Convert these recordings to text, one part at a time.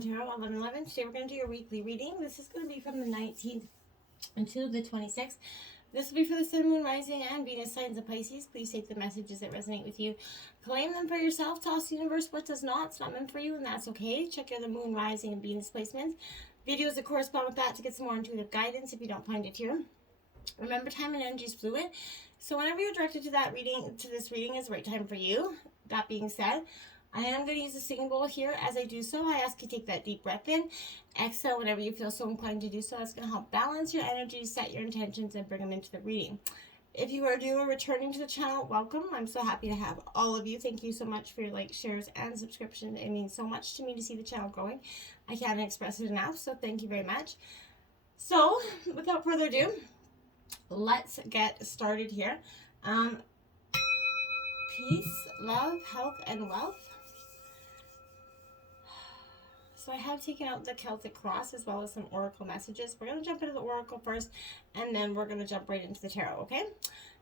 on Tarot 1111. Today we're going to do your weekly reading. This is going to be from the 19th to the 26th. This will be for the Sun, Moon, Rising, and Venus signs of Pisces. Please take the messages that resonate with you. Claim them for yourself. Toss the universe what does not. It's not meant for you, and that's okay. Check out the Moon, Rising, and Venus placements. Videos that correspond with that to get some more intuitive guidance if you don't find it here. Remember, time and energy is fluid. So whenever you're directed to that reading, to this reading is the right time for you. That being said, I am going to use a singing bowl here. As I do so, I ask you to take that deep breath in. Exhale whenever you feel so inclined to do so. It's going to help balance your energy, set your intentions, and bring them into the reading. If you are new or returning to the channel, welcome. I'm so happy to have all of you. Thank you so much for your likes, shares, and subscription. It means so much to me to see the channel growing. I can't express it enough, so thank you very much. So, without further ado, let's get started here. Peace, love, health, and wealth. So I have taken out the Celtic cross as well as some oracle messages. We're going to jump into the oracle first, and then we're going to jump right into the tarot, okay?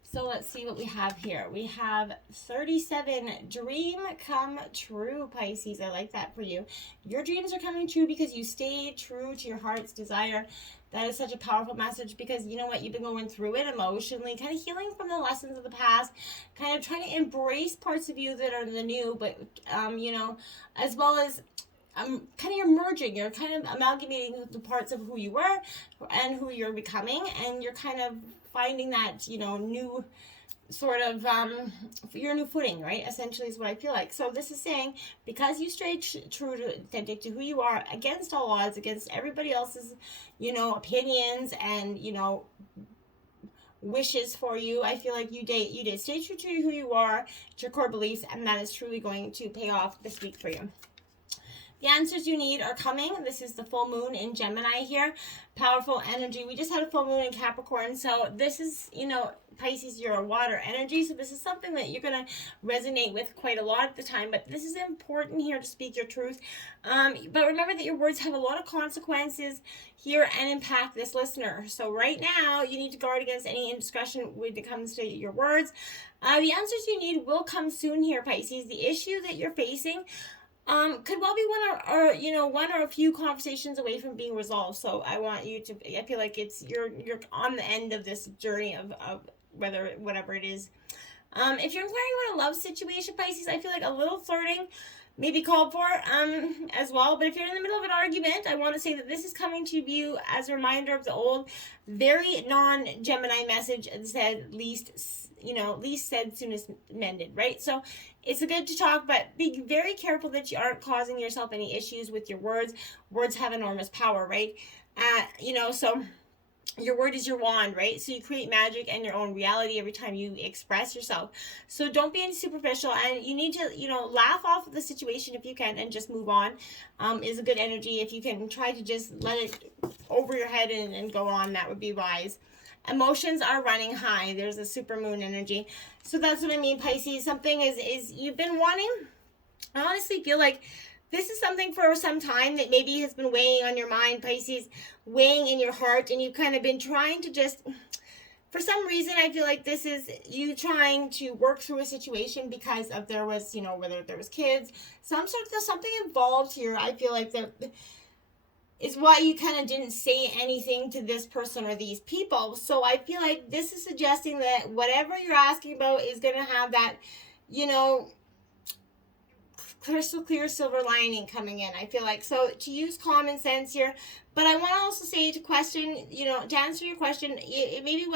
So let's see what we have here. We have 37, dream come true, Pisces. I like that for you. Your dreams are coming true because you stay true to your heart's desire. That is such a powerful message because you know what? You've been going through it emotionally, kind of healing from the lessons of the past, kind of trying to embrace parts of you that are the new, but, you know, as well as kind of you're merging, you're kind of amalgamating the parts of who you were and who you're becoming, and you're kind of finding that, you know, new sort of, your new footing, right? Essentially is what I feel like. So this is saying, because you stayed true to authentic to who you are against all odds, against everybody else's, you know, opinions and, you know, wishes for you, I feel like you did stay true to who you are, to your core beliefs, and that is truly going to pay off this week for you. The answers you need are coming. This is the full moon in Gemini here. Powerful energy. We just had a full moon in Capricorn. So this is, you know, Pisces, you're a water energy. So this is something that you're going to resonate with quite a lot at the time. But this is important here to speak your truth. But remember that your words have a lot of consequences here and impact this listener. So right now, you need to guard against any indiscretion when it comes to your words. The answers you need will come soon here, Pisces. The issue that you're facing could well be one or a few conversations away from being resolved. So I want you to, I feel like it's, you're on the end of this journey of whatever it is. If you're inquiring about a love situation, Pisces, I feel like a little flirting may be called for, as well. But if you're in the middle of an argument, I want to say that this is coming to you as a reminder of the old, very non-Gemini message that said least said, soonest mended, right? So it's good to talk, but be very careful that you aren't causing yourself any issues with your words. Words have enormous power, right? So your word is your wand, right? So you create magic and your own reality every time you express yourself. So don't be superficial, and you need to, laugh off of the situation if you can and just move on. Is a good energy. If you can try to just let it over your head and go on, that would be wise. Emotions are running high. There's a super moon energy. So that's what I mean, Pisces. Something is you've been wanting. I honestly feel like this is something for some time that maybe has been weighing on your mind, Pisces, weighing in your heart, and you've kind of been trying to just, for some reason, I feel like this is you trying to work through a situation because of there was, whether there was kids, something involved here. I feel like there is why you kind of didn't say anything to this person or these people. So I feel like this is suggesting that whatever you're asking about is going to have that, crystal clear silver lining coming in, I feel like. So to use common sense here, but I want to also say to question, to answer your question, it may be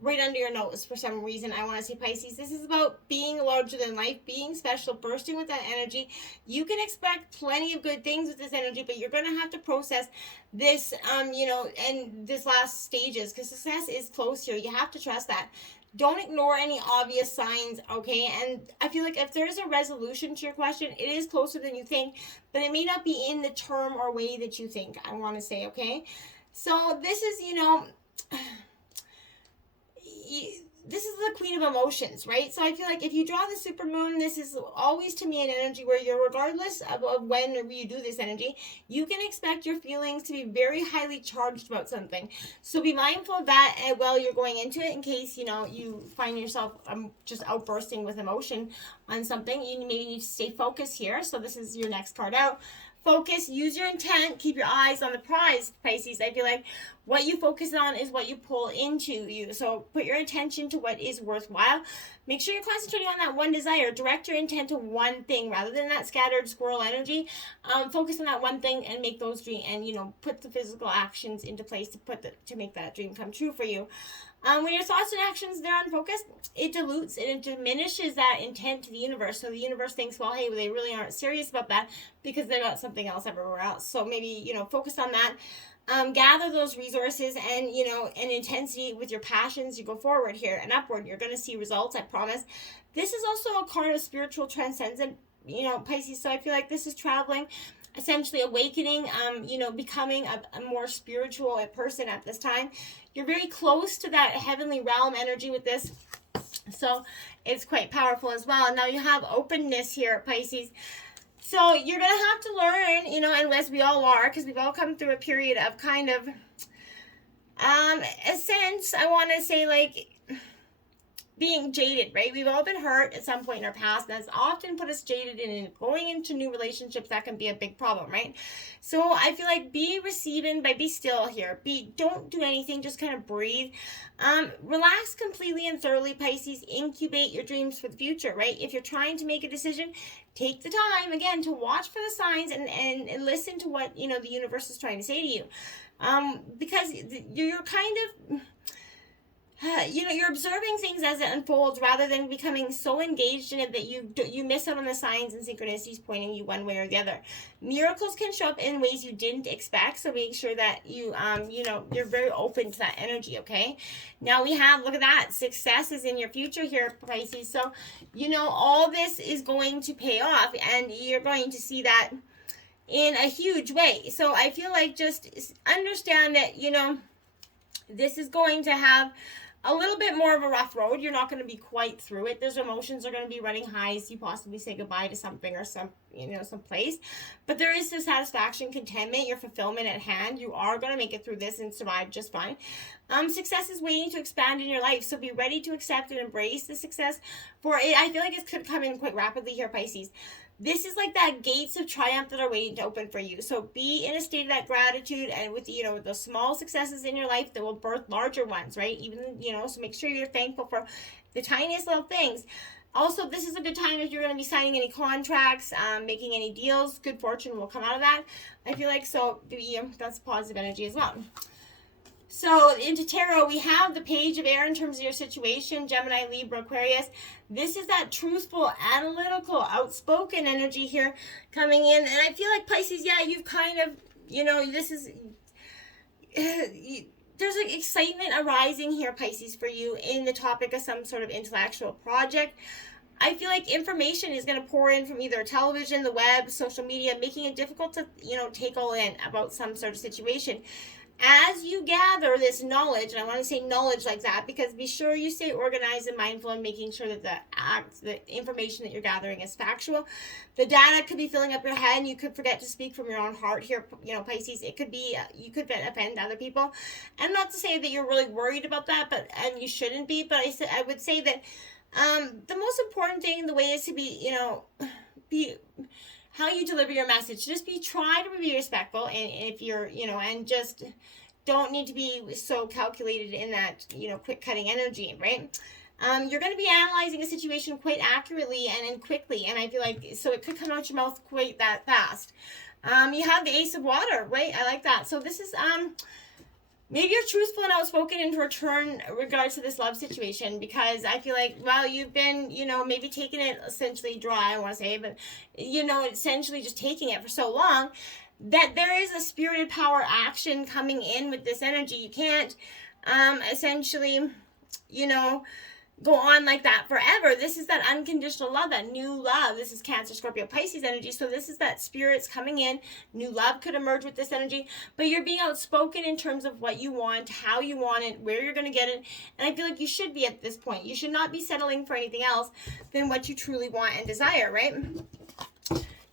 right under your nose for some reason. I want to say, Pisces, this is about being larger than life, being special, bursting with that energy. You can expect plenty of good things with this energy, but you're going to have to process this, and this last stages, because success is close here. You have to trust that. Don't ignore any obvious signs, okay? And I feel like if there's a resolution to your question, it is closer than you think, but it may not be in the term or way that you think, I want to say, okay? So this is, this is the queen of emotions, right? So I feel like if you draw the super moon, this is always to me an energy where you're, regardless of when you do this energy, you can expect your feelings to be very highly charged about something. So be mindful of that while you're going into it, in case, you find yourself just outbursting with emotion on something. You maybe need to stay focused here. So this is your next card out. Focus, use your intent, keep your eyes on the prize, Pisces. I feel like what you focus on is what you pull into you. So put your attention to what is worthwhile. Make sure you're concentrating on that one desire. Direct your intent to one thing rather than that scattered squirrel energy. Focus on that one thing and make those dreams, and put the physical actions into place to make that dream come true for you. When your thoughts and actions, they're unfocused, it dilutes and it diminishes that intent to the universe. So the universe thinks, well, hey, they really aren't serious about that because they got something else everywhere else. So maybe, focus on that. Gather those resources and, and intensity with your passions. You go forward here and upward. You're going to see results, I promise. This is also a card of spiritual transcendence, Pisces. So I feel like this is traveling, essentially awakening, becoming a more spiritual person at this time. You're very close to that heavenly realm energy with this. So it's quite powerful as well. Now you have openness here, Pisces. So you're going to have to learn, and as we all are, because we've all come through a period of kind of, a sense, I want to say, like, being jaded, right? We've all been hurt at some point in our past, and that's often put us jaded, and going into new relationships, that can be a big problem, right? So I feel like be receiving, but be still here. Don't do anything, just kind of breathe. Relax completely and thoroughly, Pisces. Incubate your dreams for the future, right? If you're trying to make a decision, take the time, again, to watch for the signs and listen to what, the universe is trying to say to you. Because you're kind of... you're observing things as it unfolds rather than becoming so engaged in it that you miss out on the signs and synchronicities pointing you one way or the other. Miracles can show up in ways you didn't expect, so make sure that you're very open to that energy, okay? Now we have, look at that, success is in your future here, Pisces. So, all this is going to pay off, and you're going to see that in a huge way. So I feel like just understand that, this is going to have a little bit more of a rough road. You're not going to be quite through it. Those emotions are going to be running high as you possibly say goodbye to something or some place. But there is the satisfaction, contentment, your fulfillment at hand. You are going to make it through this and survive just fine. Success is waiting to expand in your life. So be ready to accept and embrace the success. For it, I feel like it could come in quite rapidly here, Pisces. This is like that gates of triumph that are waiting to open for you. So be in a state of that gratitude, and with with those small successes in your life that will birth larger ones, right? Even, so make sure you're thankful for the tiniest little things. Also, this is a good time if you're going to be signing any contracts, making any deals. Good fortune will come out of that, I feel like. So that's positive energy as well. So into tarot, we have the Page of Air in terms of your situation, Gemini, Libra, Aquarius. This is that truthful, analytical, outspoken energy here coming in. And I feel like Pisces, yeah, you've kind of, this is, there's an excitement arising here, Pisces, for you in the topic of some sort of intellectual project. I feel like information is going to pour in from either television, the web, social media, making it difficult to, take all in about some sort of situation. As you gather this knowledge, and I want to say knowledge like that because be sure you stay organized and mindful and making sure that the information that you're gathering is factual. The data could be filling up your head, and you could forget to speak from your own heart here, Pisces. It could be, you could offend other people. And not to say that you're really worried about that, and you shouldn't be, but I would say that the most important thing, the way is to be, how you deliver your message. Just try to be respectful, and if you're, and just don't need to be so calculated in that, quick cutting energy, right? You're going to be analyzing a situation quite accurately and quickly, and I feel like, so it could come out your mouth quite that fast. You have the Ace of Water, right? I like that. So this is, maybe you're truthful and outspoken in regards to this love situation, because I feel like, well, you've been, maybe taking it essentially dry, I want to say, but, essentially just taking it for so long that there is a spirited power action coming in with this energy. You can't, essentially, go on like that forever. This is that unconditional love, that new love. This is Cancer, Scorpio, Pisces energy. So this is that spirits coming in. New love could emerge with this energy, but you're being outspoken in terms of what you want, how you want it, where you're going to get it. And I feel like you should be at this point. You should not be settling for anything else than what you truly want and desire, right?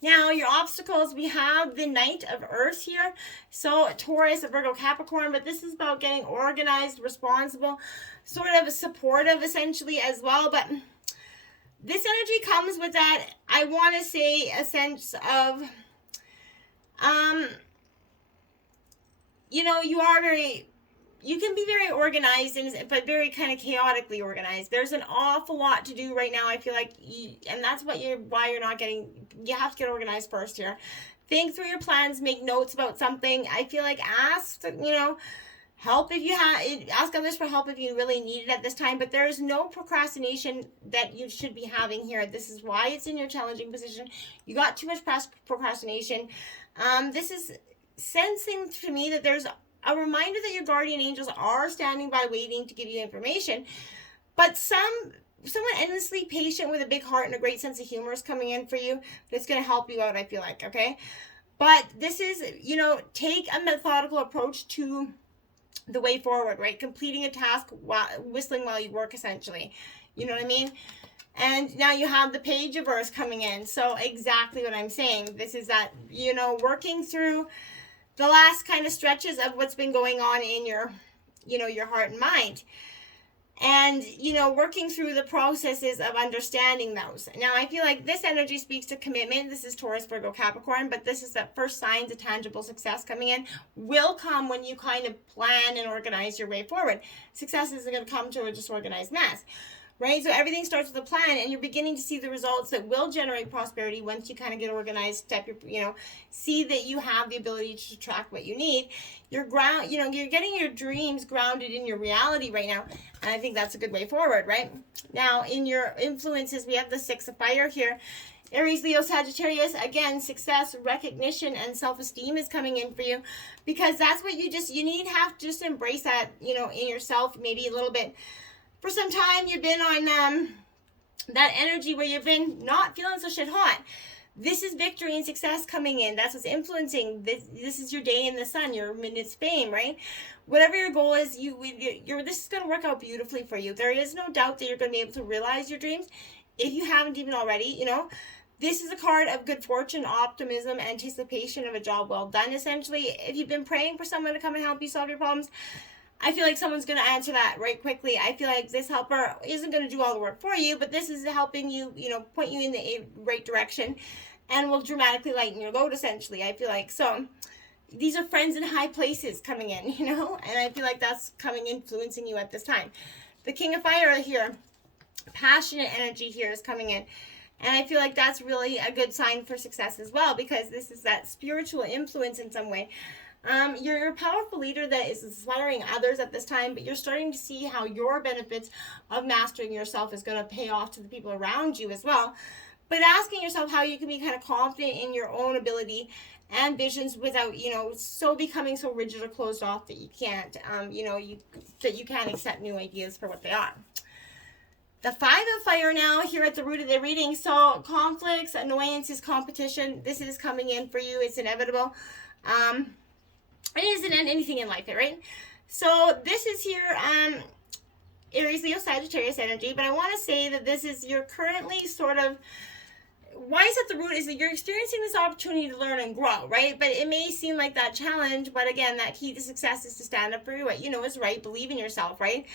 Now, your obstacles, we have the Knight of Earth here. So Taurus, Virgo, Capricorn, but this is about getting organized, responsible, sort of supportive essentially as well. But this energy comes with that, I want to say, a sense of You know, you can be very organized, but very kind of chaotically organized. There's an awful lot to do right now. I feel like, and that's why you're not getting. You have to get organized first here. Think through your plans. Make notes about something. I feel like help if you ask others for help if you really need it at this time. But there is no procrastination that you should be having here. This is why it's in your challenging position. You got too much procrastination. This is sensing to me that there's a reminder that your guardian angels are standing by waiting to give you information. But someone endlessly patient with a big heart and a great sense of humor is coming in for you. That's going to help you out, I feel like, okay? But this is, take a methodical approach to the way forward, right? Completing a task whistling while you work, essentially. You know what I mean? And now you have the Page of Earth coming in. So exactly what I'm saying. This is that, working through the last kind of stretches of what's been going on in your heart and mind. And, working through the processes of understanding those. Now, I feel like this energy speaks to commitment. This is Taurus, Virgo, Capricorn, but this is that first signs of tangible success coming in will come when you kind of plan and organize your way forward. Success isn't going to come to a disorganized mess. Right? So everything starts with a plan, and you're beginning to see the results that will generate prosperity once you kind of get organized, see that you have the ability to attract what you need. You're getting your dreams grounded in your reality right now, and I think that's a good way forward, right? Now, in your influences, we have the Six of Fire here. Aries, Leo, Sagittarius, again, success, recognition, and self-esteem is coming in for you, because that's what you have to just embrace that, in yourself, maybe a little bit. For some time, you've been on that energy where you've been not feeling so shit hot. This is victory and success coming in. That's what's influencing. This is your day in the sun, your minute's fame, right? Whatever your goal is, this is going to work out beautifully for you. There is no doubt that you're going to be able to realize your dreams if you haven't even already, This is a card of good fortune, optimism, anticipation of a job well done, essentially. If you've been praying for someone to come and help you solve your problems, I feel like someone's going to answer that right quickly. I feel like this helper isn't going to do all the work for you, but this is helping you, point you in the right direction and will dramatically lighten your load, essentially. I feel like, so these are friends in high places coming in, and I feel like that's influencing you at this time. The King of Fire here, passionate energy here is coming in. And I feel like that's really a good sign for success as well, because this is that spiritual influence in some way. You're a powerful leader that is inspiring others at this time, but you're starting to see how your benefits of mastering yourself is going to pay off to the people around you as well. But asking yourself how you can be kind of confident in your own ability and visions without, becoming so rigid or closed off that you can't, that you can't accept new ideas for what they are. The Five of Fire now here at the root of the reading. So conflicts, annoyances, competition, this is coming in for you. It's inevitable. It isn't anything in life, right? So this is here, Aries, Leo, Sagittarius energy, but I want to say that you're currently sort of, why is at the root is that you're experiencing this opportunity to learn and grow, right? But it may seem like that challenge, but again, that key to success is to stand up for what you know is right, believe in yourself, right?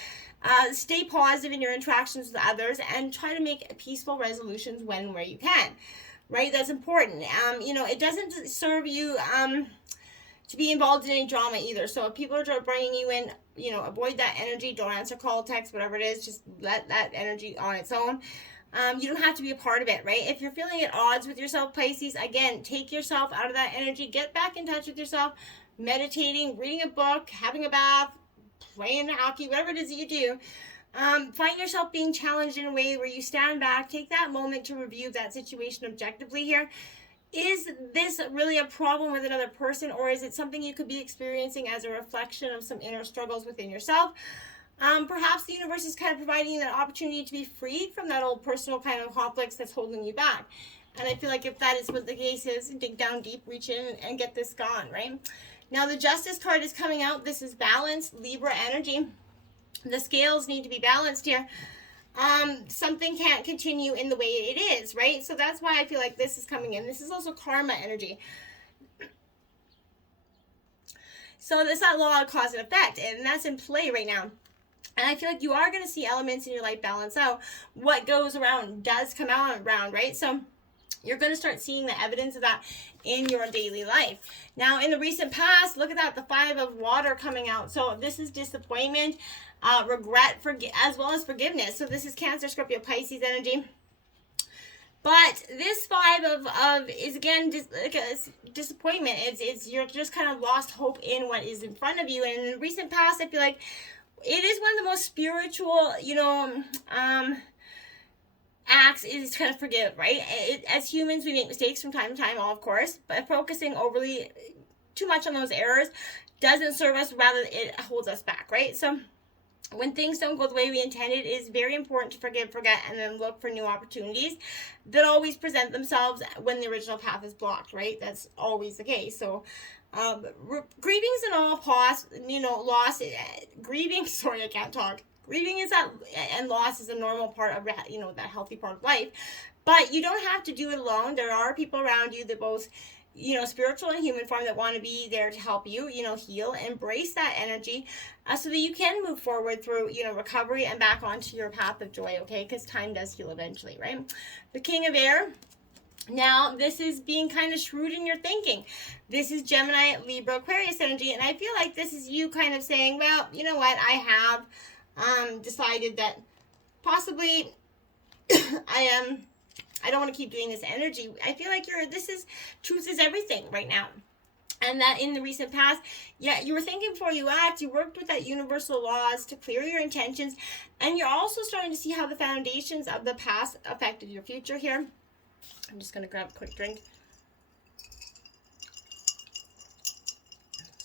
Stay positive in your interactions with others and try to make peaceful resolutions when and where you can, right? That's important. It doesn't serve you, to be involved in any drama either. So if people are bringing you in, avoid that energy. Don't answer call, text, whatever it is. Just let that energy on its own. You don't have to be a part of it, right? If you're feeling at odds with yourself, Pisces, again, take yourself out of that energy. Get back in touch with yourself. Meditating, reading a book, having a bath, playing hockey, whatever it is that you do. Find yourself being challenged in a way where you stand back, take that moment to review that situation objectively here. Is this really a problem with another person, or is it something you could be experiencing as a reflection of some inner struggles within yourself? Perhaps the universe is kind of providing you an opportunity to be freed from that old personal kind of complex that's holding you back. And I feel like if that is what the case is, dig down deep, reach in, and get this gone, right? Now the Justice card is coming out. This is balance, Libra energy. The scales need to be balanced here. Something can't continue in the way it is, right? So that's why I feel like this is coming in. This is also karma energy. So there's that law of cause and effect, and that's in play right now. And I feel like you are going to see elements in your life balance out. What goes around does come out around, right? So You're going to start seeing the evidence of that in your daily life. Now, in the recent past, look at that, the 5 of water coming out. So this is disappointment, regret, as well as forgiveness. So this is Cancer, Scorpio, Pisces energy. But this 5 of is again disappointment. It's you're just kind of lost hope in what is in front of you. And in the recent past, I feel like it is one of the most spiritual, acts is kind of forgive, right? As humans, we make mistakes from time to time, of course, but focusing overly too much on those errors doesn't serve us, rather it holds us back, right? So when things don't go the way we intended, it is very important to forgive, forget, and then look for new opportunities that always present themselves when the original path is blocked, right? That's always the case. So grievings and all loss, grieving, sorry, I can't talk. Grieving is that, and loss is a normal part of, that healthy part of life. But you don't have to do it alone. There are people around you that both, spiritual and human form, that want to be there to help you, heal, embrace that energy, so that you can move forward through, recovery and back onto your path of joy, okay? Because time does heal eventually, right? The King of Air. Now, this is being kind of shrewd in your thinking. This is Gemini, Libra, Aquarius energy. And I feel like this is you kind of saying, well, you know what? I have decided that possibly I don't want to keep doing this energy. I feel like truth is everything right now. And that in the recent past, you were thinking before you act, you worked with that universal laws to clear your intentions, and you're also starting to see how the foundations of the past affected your future here. I'm just going to grab a quick drink.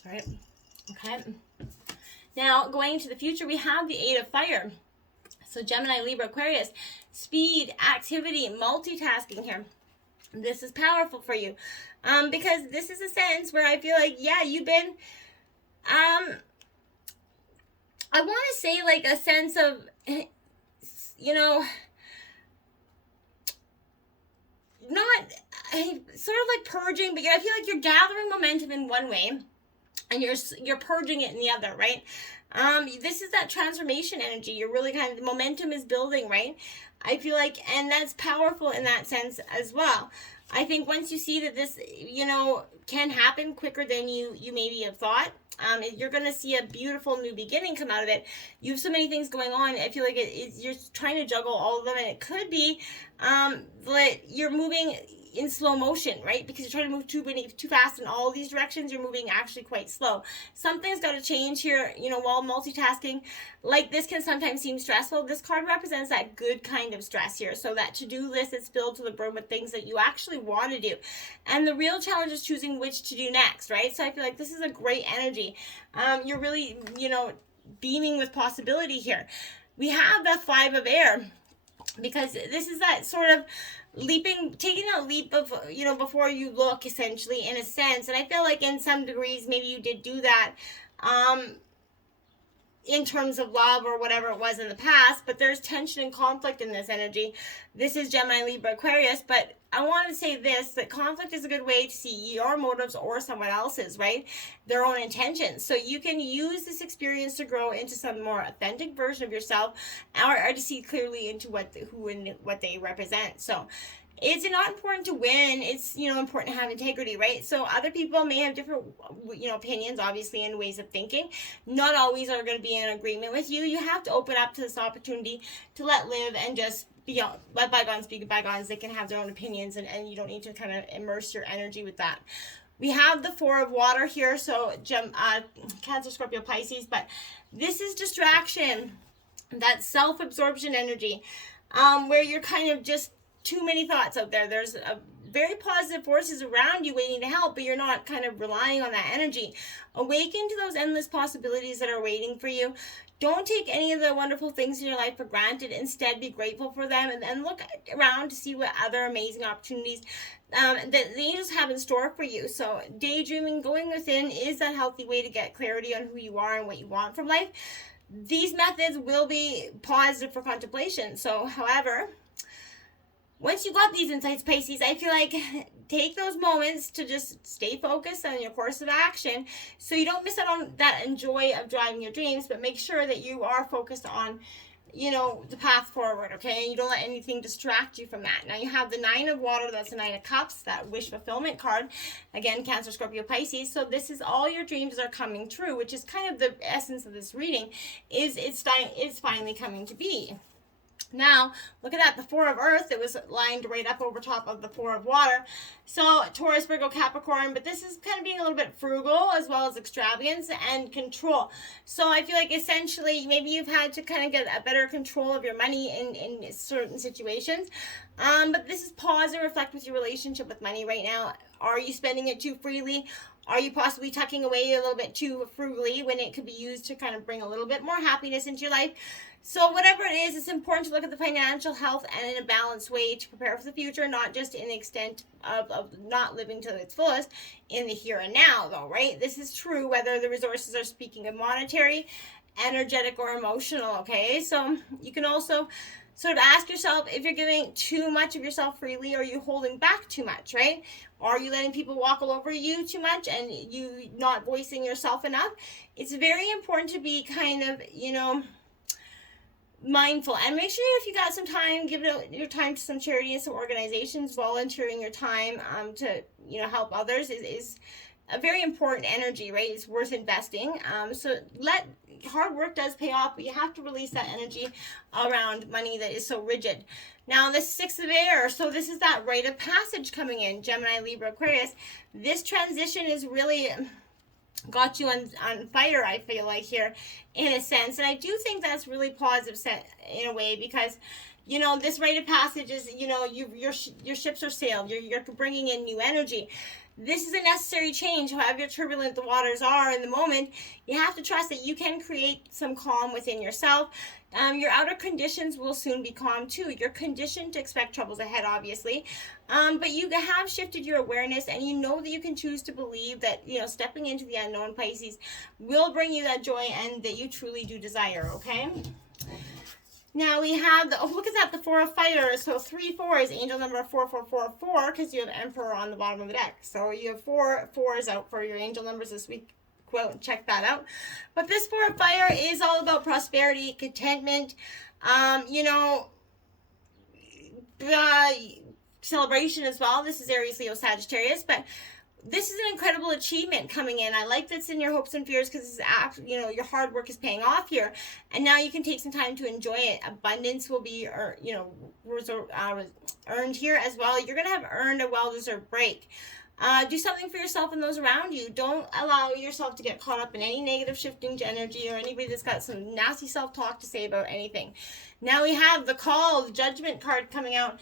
All right. Okay. Now, going into the future, we have the 8 of Fire. So Gemini, Libra, Aquarius, speed, activity, multitasking here. This is powerful for you. Because this is a sense where I feel like, you've been, I want to say like a sense of, not sort of like purging, but I feel like you're gathering momentum in one way and you're purging it in the other, right? This is that transformation energy. You're really the momentum is building, right? I feel like, and that's powerful in that sense as well. I think once you see that this, can happen quicker than you maybe have thought, you're going to see a beautiful new beginning come out of it. You have so many things going on. I feel like you're trying to juggle all of them, and it could be that you're moving in slow motion, right? Because you're trying to move too fast in all these directions. You're moving actually quite slow. Something's got to change here, while multitasking. Like this can sometimes seem stressful. This card represents that good kind of stress here. So that to-do list is filled to the brim with things that you actually want to do. And the real challenge is choosing which to do next, right? So I feel like this is a great energy. You're really, beaming with possibility here. We have the 5 of Air, because this is that sort of taking that leap of, before you look, essentially, in a sense. And I feel like in some degrees, maybe you did do that, in terms of love or whatever it was in the past, but there's tension and conflict in this energy. This is Gemini, Libra, Aquarius, but I want to say this, that conflict is a good way to see your motives or someone else's, right? Their own intentions. So you can use this experience to grow into some more authentic version of yourself, or to see clearly into who and what they represent. So it's not important to win. It's, important to have integrity, right? So other people may have different, opinions, obviously, and ways of thinking. Not always are going to be in agreement with you. You have to open up to this opportunity to let live and just let bygones be bygones. They can have their own opinions, and you don't need to kind of immerse your energy with that. We have the 4 of Water here, so Cancer, Scorpio, Pisces, but this is distraction, that self-absorption energy, where you're kind of just too many thoughts out there. There's very positive forces around you waiting to help, but you're not kind of relying on that energy. Awaken to those endless possibilities that are waiting for you. Don't take any of the wonderful things in your life for granted. Instead, be grateful for them, and then look around to see what other amazing opportunities that the angels have in store for you. So daydreaming, going within, is a healthy way to get clarity on who you are and what you want from life. These methods will be positive for contemplation. So, however, once you got these insights, Pisces, I feel like take those moments to just stay focused on your course of action so you don't miss out on that joy of driving your dreams, but make sure that you are focused on, you know, the path forward, okay? And you don't let anything distract you from that. Now you have the Nine of Water, that's the Nine of Cups, that wish fulfillment card. Again, Cancer, Scorpio, Pisces. So this is all your dreams are coming true, which is kind of the essence of this reading, is it's finally coming to be. Now, look at that, the Four of Earth, it was lined right up over top of the Four of Water. So, Taurus, Virgo, Capricorn, but this is kind of being a little bit frugal as well as extravagance and control. So, I feel like essentially, maybe you've had to kind of get a better control of your money in certain situations. But this is pause and reflect with your relationship with money right now. Are you spending it too freely? Are you possibly tucking away a little bit too frugally when it could be used to kind of bring a little bit more happiness into your life? So whatever it is, it's important to look at the financial health and in a balanced way to prepare for the future, not just in the extent of not living to its fullest in the here and now, though, right? This is true whether the resources are speaking of monetary, energetic, or emotional, okay? So you can also sort of ask yourself if you're giving too much of yourself freely, or are you holding back too much, right? Are you letting people walk all over you too much and you not voicing yourself enough? It's very important to be kind of, you know, mindful, and make sure if you got some time, give your time to some charity and some organizations. Volunteering your time to, you know, help others is a very important energy, right? It's worth investing. So hard work does pay off, but you have to release that energy around money that is so rigid. Now, the Six of Air, so this is that rite of passage coming in, Gemini, Libra, Aquarius. This transition is really got you on fire, I feel like, here, in a sense. And I do think that's really positive in a way, because, you know, this rite of passage is, you know, your ships are sailed. You're bringing in new energy. This is a necessary change. However turbulent the waters are in the moment, you have to trust that you can create some calm within yourself. Your outer conditions will soon be calm too. You're conditioned to expect troubles ahead, obviously. But you have shifted your awareness, and you know that you can choose to believe that, you know, stepping into the unknown, Pisces, will bring you that joy and that you truly do desire, okay? Now we have look at that, the Four of Fire. So 3 4 is angel number 4444, because you have Emperor on the bottom of the deck. So you have 4 4s out for your angel numbers this week. Go out and check that out. But this Four of Fire is all about prosperity, contentment, you know, celebration as well. This is Aries, Leo, Sagittarius, but this is an incredible achievement coming in. I like that's in your hopes and fears, because you know, your hard work is paying off here, and now you can take some time to enjoy it. Abundance will be, you know, earned here as well. You're gonna have earned a well-deserved break. Do something for yourself and those around you. Don't allow yourself to get caught up in any negative shifting energy, or anybody that's got some nasty self-talk to say about anything. Now we have the Call, the Judgment card coming out.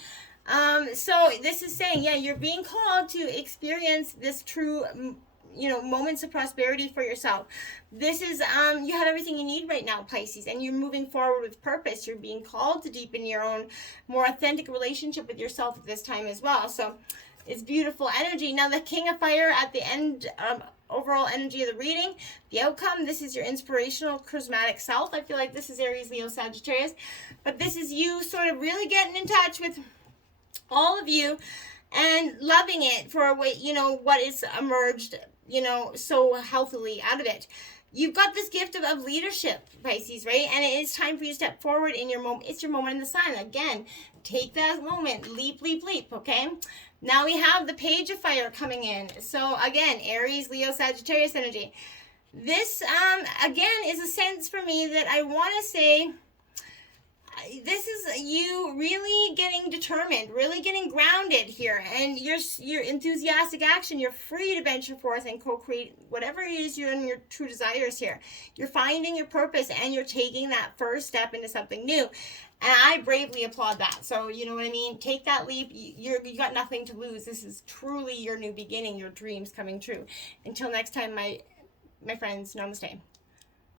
So this is saying, yeah, you're being called to experience this true, you know, moments of prosperity for yourself. This is, you have everything you need right now, Pisces, and you're moving forward with purpose. You're being called to deepen your own more authentic relationship with yourself at this time as well. So it's beautiful energy. Now the King of Fire at the end, overall energy of the reading, the outcome, this is your inspirational, charismatic self. I feel like this is Aries, Leo, Sagittarius, but this is you sort of really getting in touch with all of you and loving it for what, you know, what is emerged, you know, so healthily out of it. You've got this gift of leadership, Pisces, right? And it is time for you to step forward in your moment. It's your moment in the sun. Again, take that moment, leap, leap, leap, okay? Now we have the Page of Fire coming in. So again, Aries, Leo, Sagittarius energy. This, again, is a sense for me that I want to say, this is you really getting determined, really getting grounded here, and your enthusiastic action. You're free to venture forth and co-create whatever it is you're in your true desires here. You're finding your purpose, and you're taking that first step into something new. And I bravely applaud that. So, you know what I mean? Take that leap. You got nothing to lose. This is truly your new beginning, your dreams coming true. Until next time, my friends, namaste.